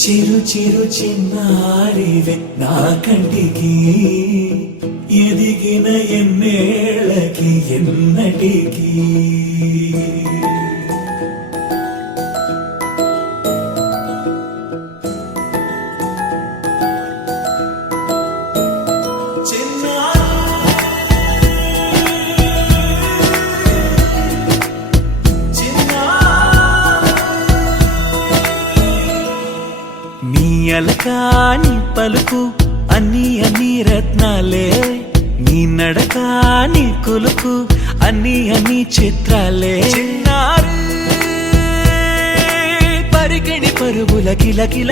చిరు చిరు చిన్నారివే నా కంటికి ఎదిగిన ఎన్నేళ్ళకి ఎన్నటికి అలకాని పలుకు అన్ని అన్ని రత్నాలే నీ నడకాని కులుకు అన్ని అన్ని చిత్రాలే చిన్నారు పరికిణి పరుగుల కిలకిలలాగోదారి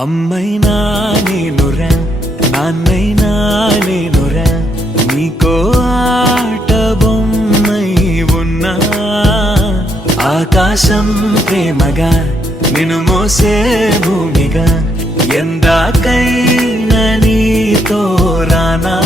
అమ్మైనా నేనురా నాన్నైనా నేనురా నీకో ఆట బొమ్మై ఉన్నా ఆకాశం ప్రేమగా నిన్ను మోసే భూమిగా ఎందాకైనా నీతో రానా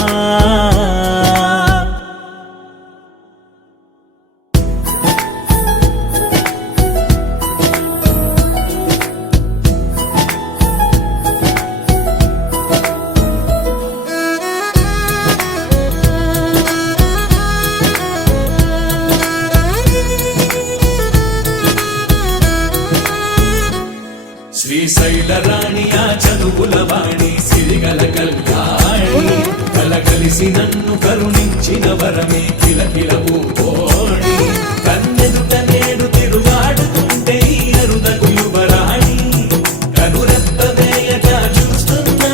శ్రీశైల రాణి ఆ చదువుల వాణి సిరిగల కల్యాణి కలగలిసి నన్ను కరుణించిన వరమే కిలకిల ఊపోణి కన్నెదుట నేడు తిరుగాడుతుంటే అరుదకు యువరాణి కనురెప్ప వేయక చూస్తున్నా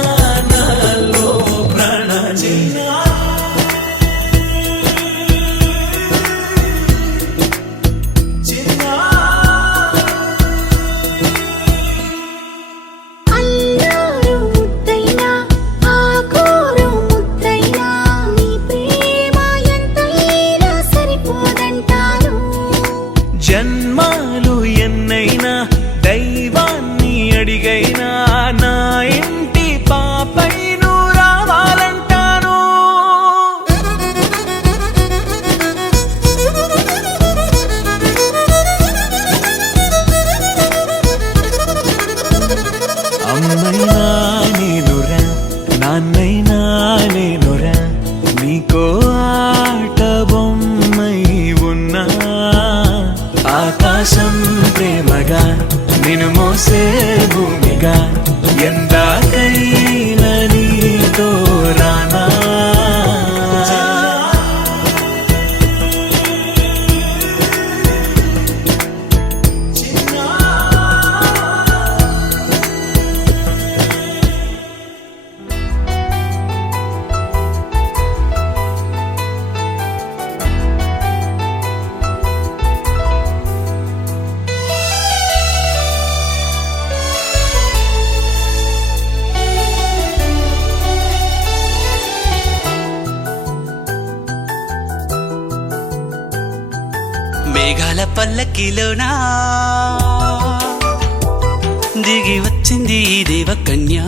నాలో ప్రాణ జన్మాలు ఎన్నైనా దైవాన్ని అడిగైనా నా ఇంటి పాపై నువ్వు రావాలంటాను అమ్మైనా నేనురా నాన్నైనా నేనురా నీకో ఆట బొమ్మై ఉన్నా ఆకాశం ప్రేమగా నిన్ను మోసే భూమిగా ఎందాకైనా నీతో రానా మేఘాల పల్లకిలోనా దిగి వచ్చింది దేవకన్య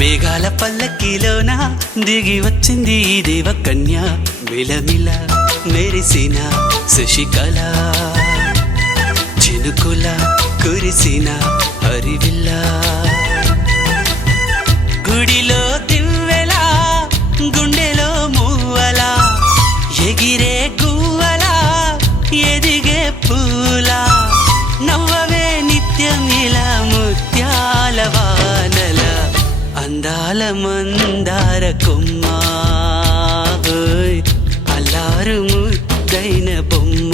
మేఘాల పల్లకిలోనా దిగి వచ్చింది దేవకన్య మిలమిల మెరిసిన శశికళ చినుకుల కురిసిన హరివిల్ల గుడిలో దివ్వెలా గుండెలో మూవలా ఎగిరే గువ్వలా ఎదిగే పూలా నవ్వవే నిత్యం ఇలా ముత్యాల వానల అందాల మందార కొమ్మ అల్లారు ముద్దైన బొమ్మ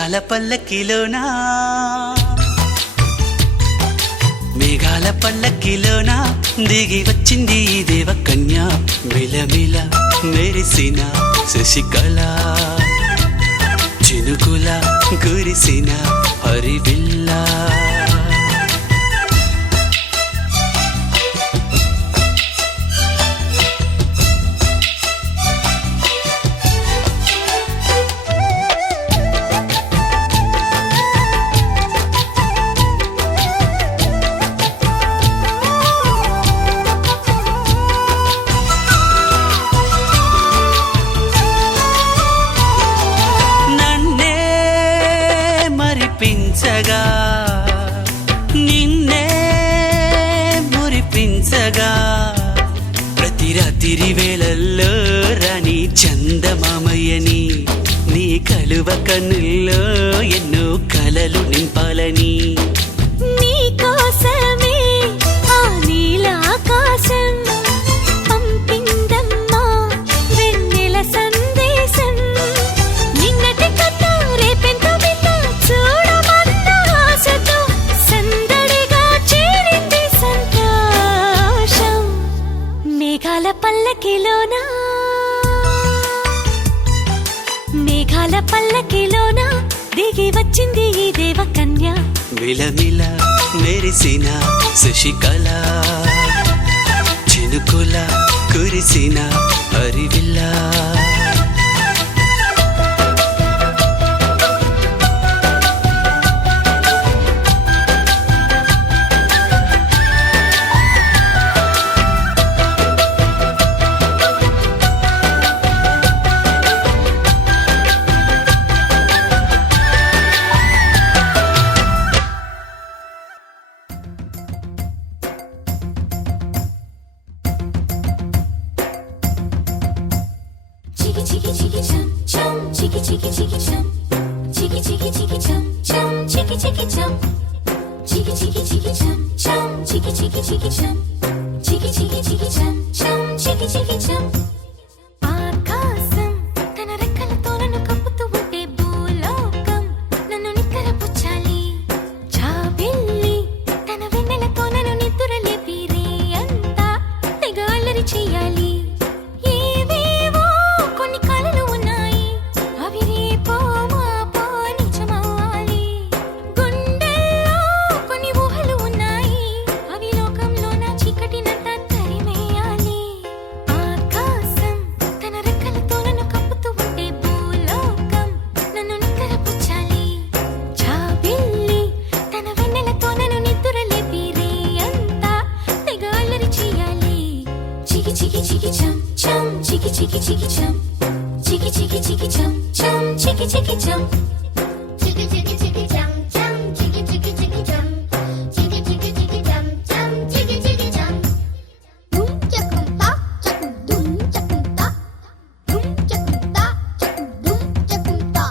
మేఘాల పల్లకిలోనా మేఘాల పల్లకిలోనా దిగి వచ్చింది ఈ దేవకన్య మిలమిల మెరిసిన శశికళ చినుకుల కురిసిన హరివిల్లా మరిపించగా నిన్నే మురిపించగా ప్రతి రాత్రి వేళల్లో రాణి చందమామయ్యని నీ కలువ కన్నుల్లో ఎన్నో కలలు నింపాలని నీ కోసమే ఆ నీలాకాశం పంపిందమ్మా వెన్నెల సందేశం నిన్నటి కథ రేపెంత బిడ్డ చూడమన్న ఆశతో సందడిగా చేరింది సంతోషం మేఘాల పల్లకిలోనా మేఘాల పల్లకిలోనా దిగి వచ్చింది ఈ దేవకన్య మిలమిల మెరిసిన శశికళ చినుకుల కురిసిన హరివిల్లా Chiki chiki chiki chum chum chiki chiki chiki chum chiki chiki chiki chum chum chiki chiki chum chiki chiki chiki chum chum chiki chiki chiki chum chiki chiki chiki chum chum chiki chiki chum ఆకాశం తన రెక్కలతో నన్ను కప్పుతూ ఉంటే భూలోకం నన్ను నిక్కరపుచ్చాలి జాబిల్లి తన వెన్నెలతో నన్ను నిద్రలేపి రే అంతా తెగ అల్లరి చెయ్యాలి ఏవేవో కొన్ని కలలు ఉన్నాయి అవి రేపో మాపో నిజమవ్వాలి గుండెల్లో కొన్ని ఊహలు ఉన్నాయి అవి లోకంలో నా చీకటినంతా తరిమేయాలి ఆకాశం తన రెక్కలతో నన్ను కప్పుతూ ఉంటే భూలోకం నన్ను నిక్కరపుచ్చాలి జాబిల్లి తన వెన్నెలతో నన్ను నిద్రలేపి రే అంతా తెగ అల్లరి చెయ్యాలి చికి చికి చికి చం చం చికి చికి చికి చం చికి చికి చికి చం చం చికి చికి చం Chiki chiki chiki chum chum chiki chiki chiki chum chiki chiki chiki chum chum chiki chiki chum dum chakum ta chakum dum chakum ta dum chakum ta chakum dum chakum ta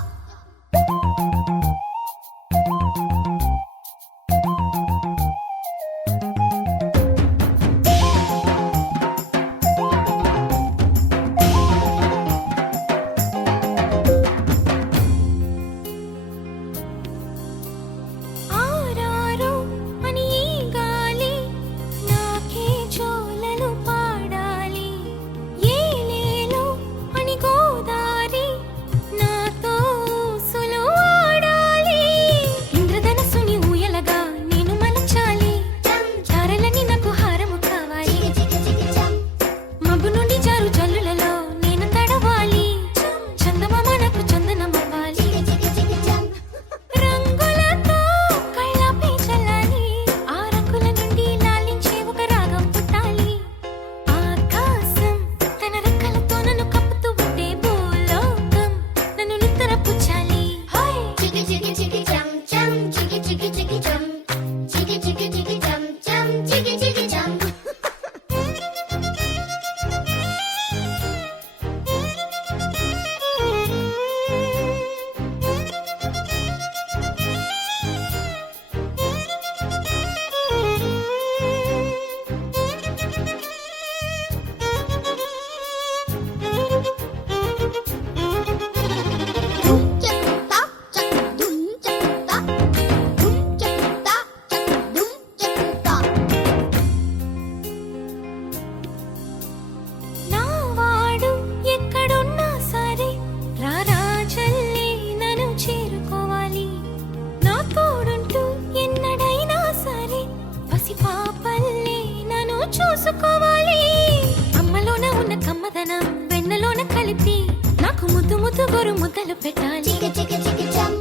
మొదలు పెట్టాలి చికి చికి చికి చం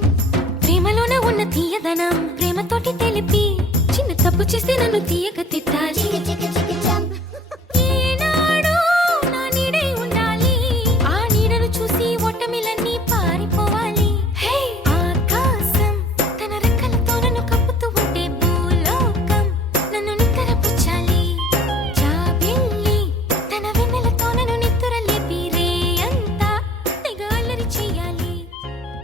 ప్రేమలోన ఉన్న తీయదనం ప్రేమతోటి తెలిపి చిన్న తప్పు చేస్తే నన్ను తీయక తిట్టాలి చికి చికి చికి చం ఈనాడు నా నీడై ఉండాలి ఆ నీడను చూసి ఓటమిలన్నీ పారిపోవాలి హే ఆకాశం తన రెక్కలతో నన్ను కప్పుతూ ఉంటే భూలోకం నన్ను నిక్కరపుచ్చాలి జాబిల్లి తన వెన్నెలతో నన్ను నిద్ర లేపి రేయంతా తెగ అల్లరి చేయాలి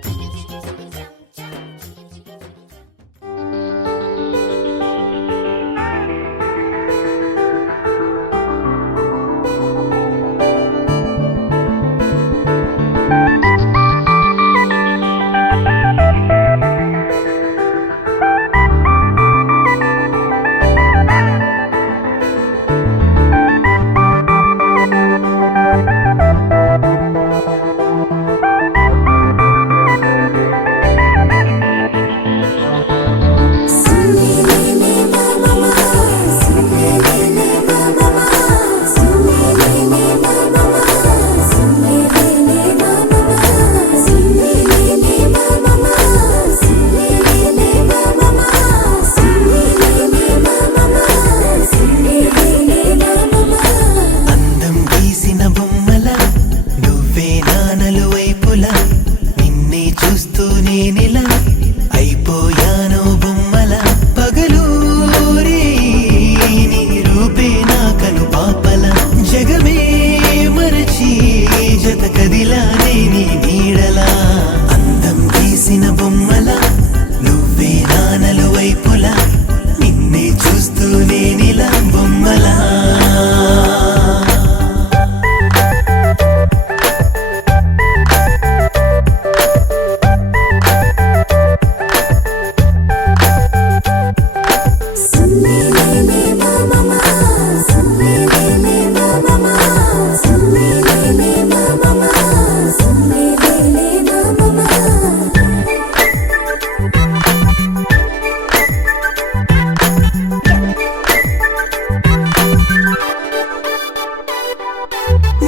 చికి చికి చికి చం చం చికి చికి చికి చం అందం గీసిన బొమ్మల నువ్వే నానలు వైపులా నిన్నే చూస్తూ నేనిలా అయిపోయాను బొమ్మల పగలూరే నీ రూపే నా కను పాపల జగమే మరచి జత కదిలానే నీ నీడలా అందం గీసిన బొమ్మల నువ్వే నానలు వైపులా నిన్నే చూస్తూ నేనిలా బొమ్మలా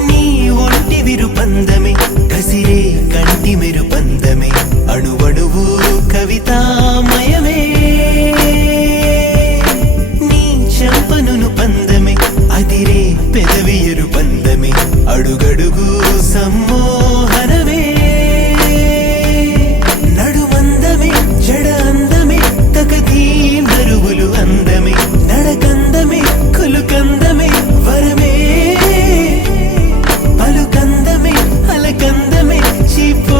నీ ఒంటి విరుపందమే కసిరే కంటి మెరుపందమే అణువణువు కవితామయమే నీ చంపనును పందమే అదిరే పెదవి ఎరుపందమే అడుగడుగు సమ్మోహనమే నడుమందమే జడ అందమే తకతీ నరువులు అందమే నడకందమే కులుకందమే వరమే పలుకందమే అలకందమే చీపో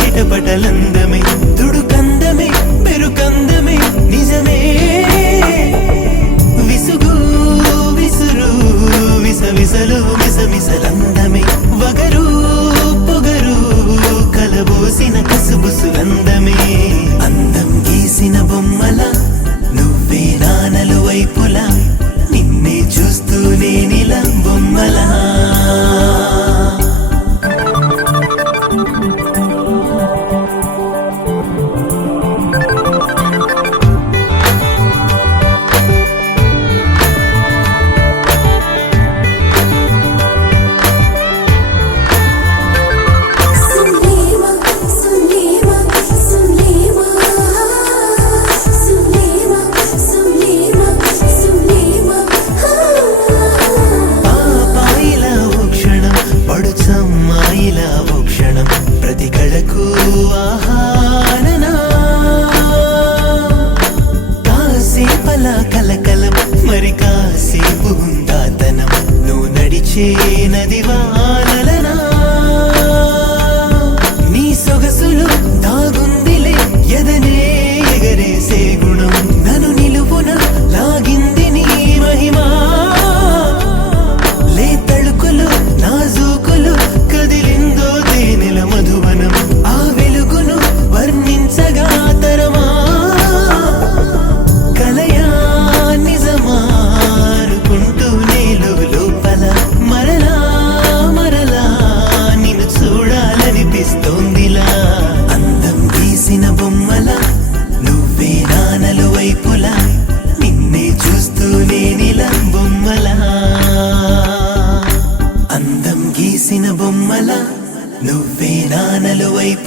చిటపటలందమే దుడుకందమే బెరుకందమే నిజమే విసుగు విసురు విసవిసలు మిసమిసలందమే వగరు పొగరు కలబోసిన కసుబుసులందమే అందం గీసిన బొమ్మల నువ్వే నానలు వైపులా నిన్నే చూస్తూ నేనిలా బొమ్మలా సులేమా సులేమా సులేమా సులేమా సులేమా సులేమా పాపాయిలా ఓ క్షణం పడుచమ్మాయిలా ఓ క్షణం ప్రతి కళకు ఆహారనా కాసేపలా కలకలం మరి కాసేపు ఉందాతనం నువ్వు నడిచే నది వానలనా నీ సొగసులు దాగుందిలే ఎదనే ఎగరేసే గుణం నన్ను నిలువున లాగింది నీ మహిమా లే తళుకులు నాజూకులు కదిలిందో తేనెల మధువనం ఆ వెలుగును వర్ణించగా తరమా కలయా నిజమారుకుంటూ నేలు లోపల మరలా మరలా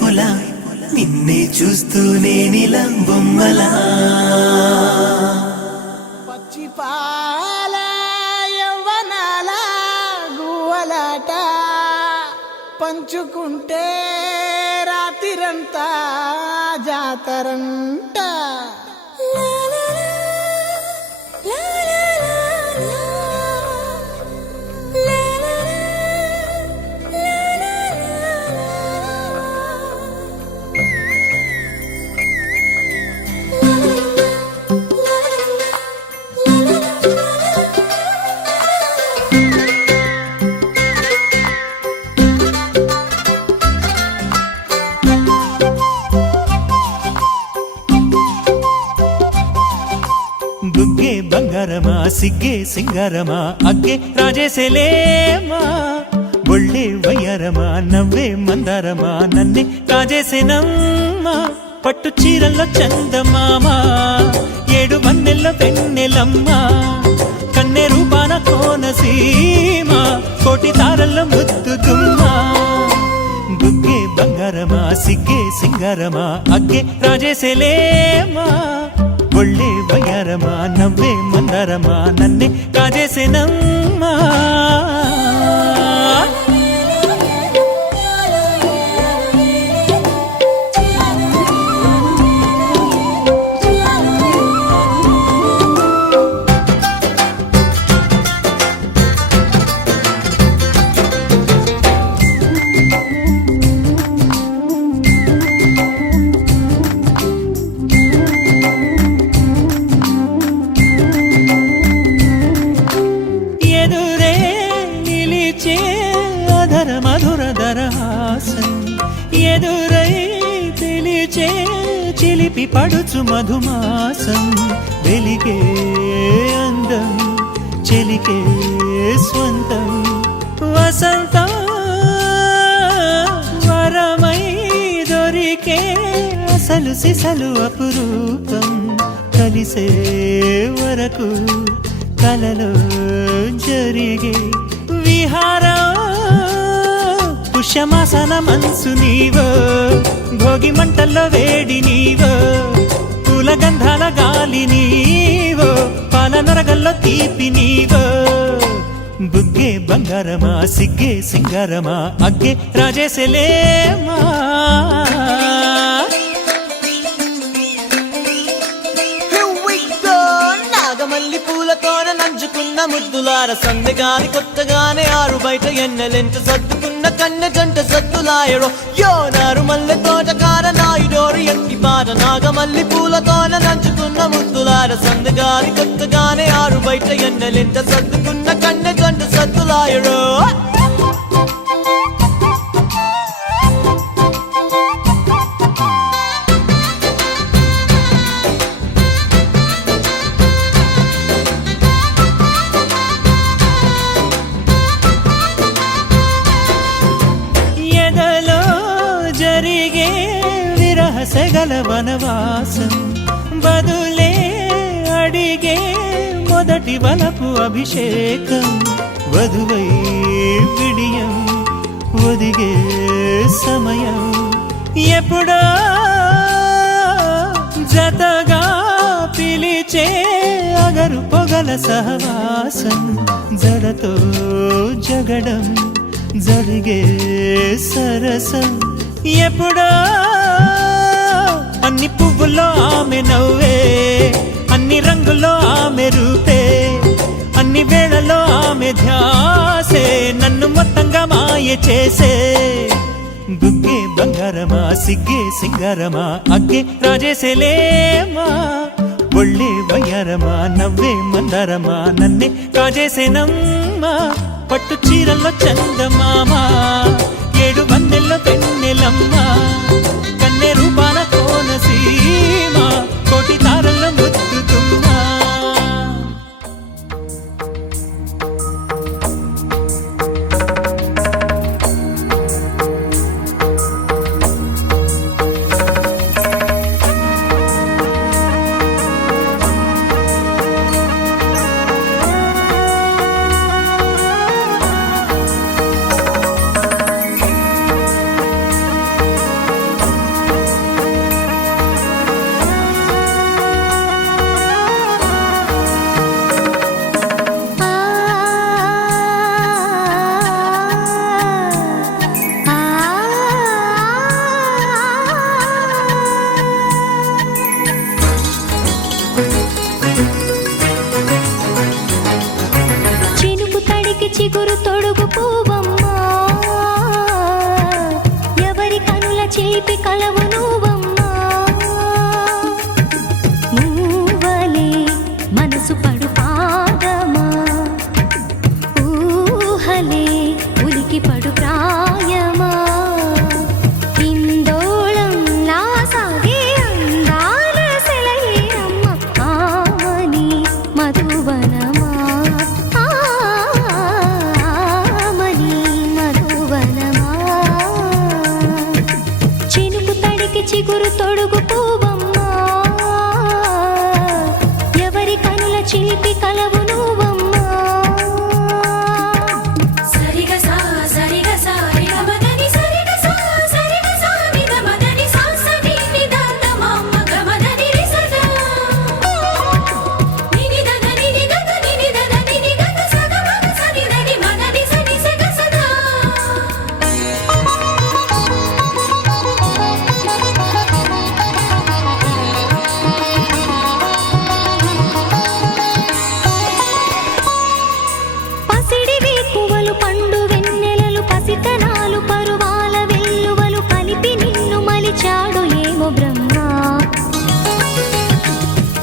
వైపులా నిన్నే చూస్తూనే నీలా బొమ్మలా పచ్చి పాల యవ్వనాల గువ్వలాట పంచుకుంటే రాత్రిరంతా జాతరంట బుగ్గే బంగారమా సిగ్గే సింగారమా అగ్గే రాజేసేలేమా ఒళ్ళే వయ్యారమా నవ్వే మందారమా నన్నే కాజేసేనమ్మా పట్టు చీరల్లో చందమామా ఏడు వన్నెల్లో వెన్నెలమ్మా కన్నె రూపాన కోనసీమ కోటి తారల్లో ముద్దుగుమ్మా బుగ్గే బంగారమా సిగ్గే సింగారమా అగ్గే రాజేసేలేమా ఒళ్ళే వయ్యారమా నవ్వే మందారమా నన్నే కాజేసేనమ్మా ఎదురే నిలిచే అధర మధుర దరహాసం ఎదురై తెలిచే చిలిపి పడుచు మధుమాసం వెలిగే అందం చెలికే స్వంతం వసంతం వరమై దొరికే అసలు సిసలు అపురూపం కలిసే వరకు కలలో జరిగే విహారం పుష్యమాసన మనసు నీవో భోగి మంటల్లో వేడి నీవో పూల గంధాల గాలి నీవో పాల నరగల్లో తీపి నీవో బుగ్గే బంగారమా సిగ్గే సింగారమా అగ్గే రాజేసేలేమా నాగమల్లి పూలతోన నంచుకున్న ముద్దులార సందెగాని కొత్తగానే ఆరు బయట ఎన్నెలెంట సర్దుకున్న కన్నె జంట సద్దులాయడో యో నారు మల్లె తోటకార నాయుడోరు ఎట్టి పాట నాగమల్లి పూలతోన నంచుకున్న ముద్దులార సందెగాని కొత్తగానే ఆరు బయట ఎన్నెలెంట సర్దుకున్న కన్నె జంట సద్దులాయడో జరిగే విరహసగల వనవాసం బదులే అడిగే మొదటి వలపు అభిషేకం వధువై విడియం ఒదిగే సమయం ఎప్పుడో జతగా పిలిచే అగరు పొగల సహవాసం జడతో జగడం జరిగే సరసం ఎప్పుడో అన్ని పువ్వుల్లో ఆమె నవ్వే అన్ని రంగుల్లో ఆమె రూపే అన్ని వేళల్లో ఆమె ధ్యాసే నన్ను మొత్తంగా మాయ చేసే బుగ్గే బంగారమా సిగ్గే సింగారమా అగ్గే రాజేసేలేమా ఒళ్ళే వయ్యారమా నవ్వే మందారమా నన్నే కాజేసేనమ్మా పట్టు చీరల్లో చందమామా ఏడు వన్నెల్లో వెన్నెలమ్మా కన్నె రూపాన కోనసీమ కోటి తారల్లో ముద్దుగుమ్మా చిగురు తొడుగు పువ్వమ్మా ఎవరి కనుల చిలిపి కలవు నువ్వమ్మా సరిగా సా సరిగా సా రిగమదని సరిగా సా సరిగా సా నిగమదని సా సని నిదాత మమ్మ గమదని రిసదా నిని దదని నిగత నిని దదని నిగత సగ మగ సని దని మదని సని సగ సదా పసిడివి పువ్వులు పండు వెన్నెలలు పసితనాలు పరువాల వెల్లువలు కలిపి నిన్ను మలిచాడు ఏమో బ్రహ్మ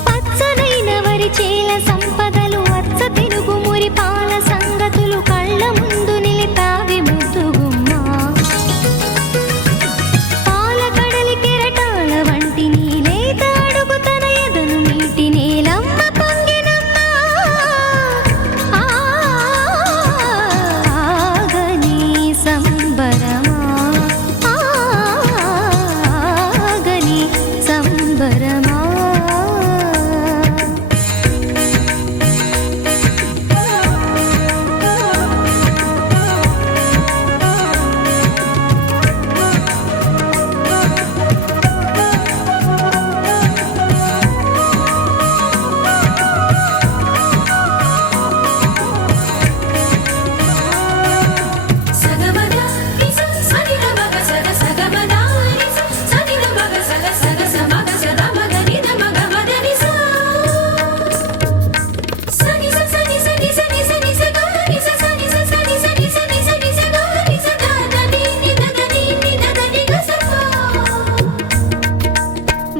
పచ్చనైన వరి చేల సంపదలు అచ్చ తిరుగు మురి పాల సంగతులు కళ్ళ ముందు నిలిపావి ముద్దుగుమ్మ పాల కడలి కెరటాల వంటి నీలేత అడుగు తన ఎదను నీటి నేలమ్మ పొంగినమ్మ ఆగని సంబరమా ఆగని సంబరమా సగమద నిస సనిద మగ సగ సగమద నిస సనిద మగ సగ సగ సమగ సద మగ నిద మగ మద నిస సని స సని సని సని సని స గ నిస సని స సని సని సని సని స గ నిస ద ద ని ని ద ద ని ని ద ద ని గ స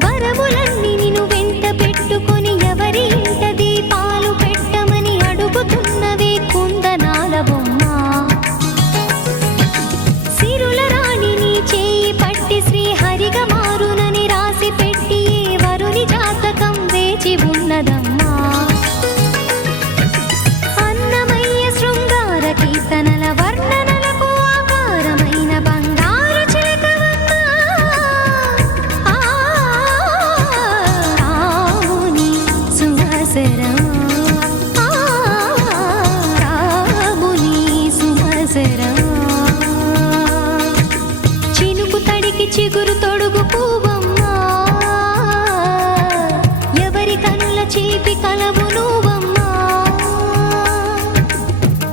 వరములన్నీ నిన్ను వెంట పెట్టుకొని ఎవరి ఇంట దీపాలు పెట్టమని అడుగుతున్నవే కుందనాల బొమ్మ సిరుల రాణి నీ చేయి పట్టి శ్రీహరిగా మారునని రాసి పెట్టి ఏ వరుని జాతకం వేచి ఉన్నదమ్మా అన్నమయ్య శృంగార కీర్తనల వర్ణనలకు ఆకారమైన బంగారు చిలకవమ్మా రాముని సుమసరమా రాముని సుమసరమా చినుకు తడికి చిగురు తొడుగు పువ్వమ్మా ఎవరి కనుల చీపి కలవు నువ్వమ్మా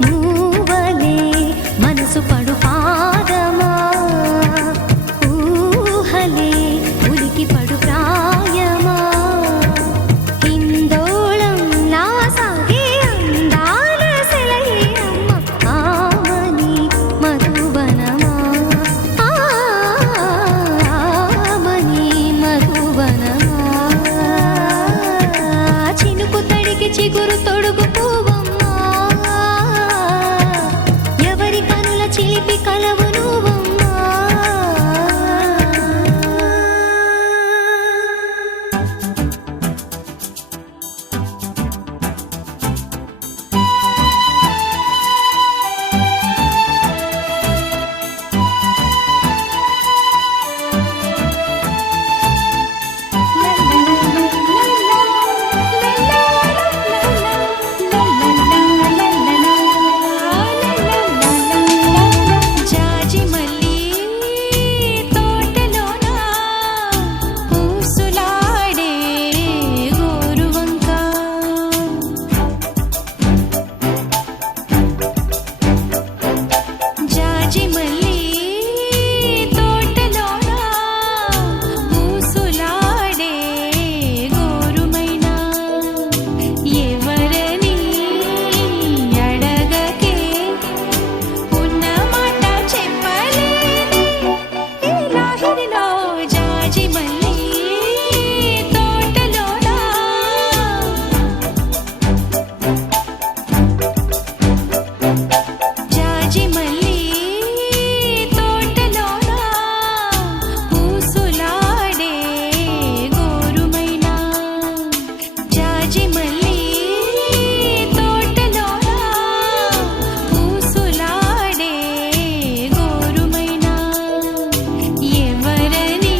మూవలే మనసు పడు పాదమా ఊహలే ఉలికి పడు ప్రాయమా హిందోళంలా సాగే అందాల సెలయేరమ్మ ఆమని మధువనమా ఆమని మధువనమా చినుకు తడికి చిగురు తొడుగు పువ్వమ్మా ఎవరి కనుల చిలిపి కలవు నువ్వమ్మా జాజి మల్లి తోటలోన పూసులాడే గోరువంక జాజి మల్లి తోటలోన పూసులాడే గోరుమైనా ఎవరని అడగకే ఉన్న మాట చెప్పలేని ఈ లాహిరిలో జాజి మల్లి తోటలోన జాజి మల్లి తోటలోన పూసులాడే గోరుమైనా జాజి మల్లి తోటలోన పూసులాడే గోరుమైనా ఎవరని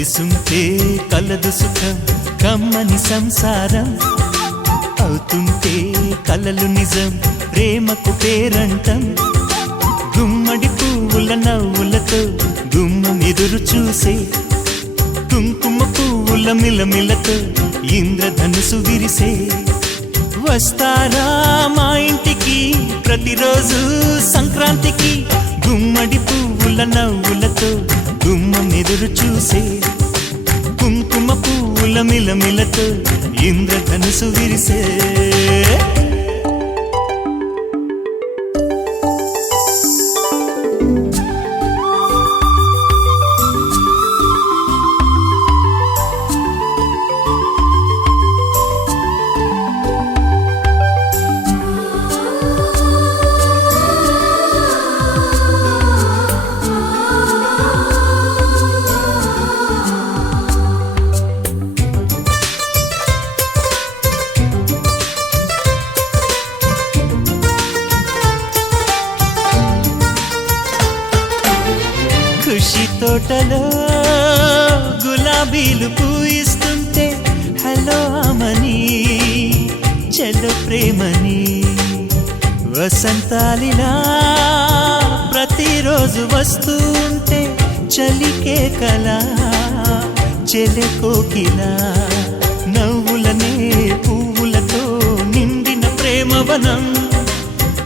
కలిసుంటే కలదు సుఖం కమ్మని సంసారం అవుతుంటే కలలు నిజం ప్రేమకు పేరంటం గుమ్మడి పువ్వుల నవ్వులతో గుమ్మం ఎదురు చూసే కుంకుమ పువ్వుల మిలమిలతో ఇంద్రధనుసు విరిసే వస్తారా మా ఇంటికి ప్రతిరోజు సంక్రాంతికి గుమ్మడి పువ్వుల నవ్వులతో గుమ్మం ఎదురు చూసే కుంకుమ పువ్వుల మిలమిలతో ఇంద్రధనుసు విరిసే ఖుషి తోటలో గులాబీలు పూయిస్తుంటే హలో అమని చెల్లు ప్రేమని వసంతాలిలా ప్రతిరోజు వస్తూ ఉంటే చలికే కలా చెలె కోకిలా నవ్వులనే పువ్వులతో నిండిన ప్రేమవనం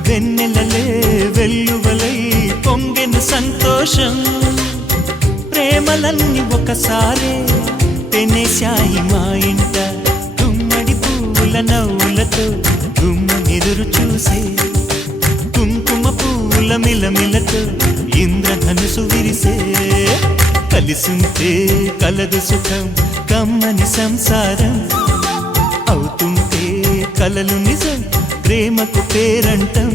వెన్నెలలే వెల్లువలై పొంగెను సంతోషం ప్రేమలన్నీ ఒకసారే పెనేశాయి మా ఇంట గుమ్మడి పువ్వుల నవ్వులతో గుమ్మం ఎదురు చూసే కుంకుమ పువ్వుల మిలమిలతో ఇంద్రధనుసు విరిసే కలిసుంటే కలదు సుఖం కమ్మని సంసారం అవుతుంటే కలలు నిజం ప్రేమకు పేరంటం